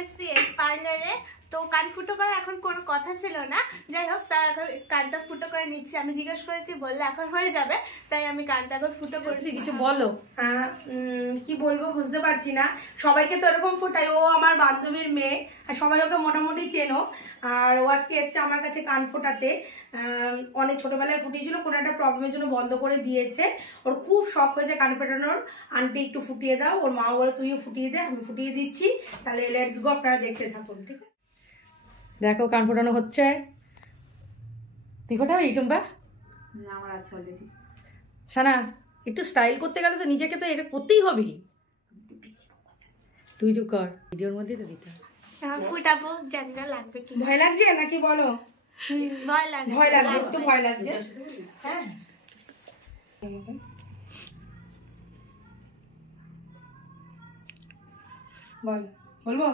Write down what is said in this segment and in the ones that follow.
এসেছি এই পার্লারে। তো কান ফুটো করার এখন কোনো কথা ছিল না, যাই হোক তা এখন কানটা ফুটো করে নিচ্ছি। আমি জিজ্ঞেস করেছি, বললে এখন হয়ে যাবে, তাই আমি কানটা এখন ফুটো করছি। কিছু বলো। কি বলবো বুঝতে পারছি না। সবাইকে তো এরকম ফোটাই, ও আমার বান্ধবীর মেয়ে আর সবাই ওকে মোটামুটি চেনো। আর ও আজকে এসছে আমার কাছে কান ফোটাতে। অনেক ছোটবেলায় ফুটিয়েছিল, কোনো একটা প্রবলেমের জন্য বন্ধ করে দিয়েছে। ওর খুব শখ হয়েছে কান ফোটানোর। আন্টি একটু ফুটিয়ে দাও, ওর মাও বলে তুইও ফুটিয়ে দে। আমি ফুটিয়ে দিচ্ছি, তাহলে লেটস গো, আপনারা দেখতে থাকুন। ঠিক আছে, দেখো কান ফোটানো হচ্ছে। তুই ফোটাবি টুম্পা? না, আমার আছে অলরেডি। সানা, একটু স্টাইল করতে গেলে তো নিজেকে তো এটা করতেই হবে। তুই চুপ কর, ভিডিওর মধ্যেই তো দিতে হবে। ফুটাবো, জানি না লাগবে কি। ভয় লাগছে নাকি বলো? ভয় লাগছে, ভয় লাগছে, একটু ভয় লাগছে। হ্যাঁ, বলবো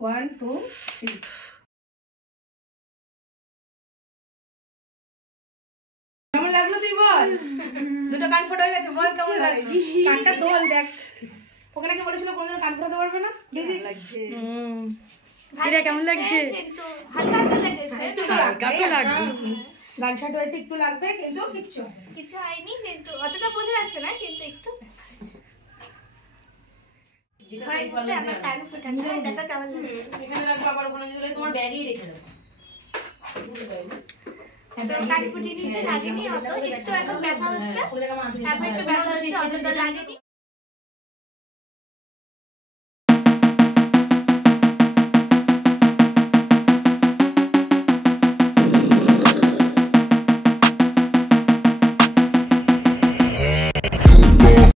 1 2 3। কেমন লাগলো তুই বল? দুটো কান ফোটা হয়ে গেছে, বল কেমন লাগলো? কানটা দোল দেখ। ওখানে কি বলেছিল কোনদিন কান ফোটাতে পারবে না? লাগছে। এটা কেমন লাগছে? কিন্তু হালকা হালকা লেগেছে, হালকা তো লাগবে। গান শাট হয়েছে, একটু লাগবে, কিন্তু কিছু হয়নি, কিন্তু অতটা বোঝা যাচ্ছে না, কিন্তু একটু হয়ে গেছে আমার কান ফোটানো। দেখো কেমন লাগছে। এখানে রাখবো, আবার ওখানে গেলে তোমার ব্যাগেই রেখে দেবো। তো কান ফুটিয়ে নিচে লাগেনি অত, একটু এখন ব্যথা হচ্ছে, এখন একটু ব্যথা হচ্ছে, অতটা লাগেনি।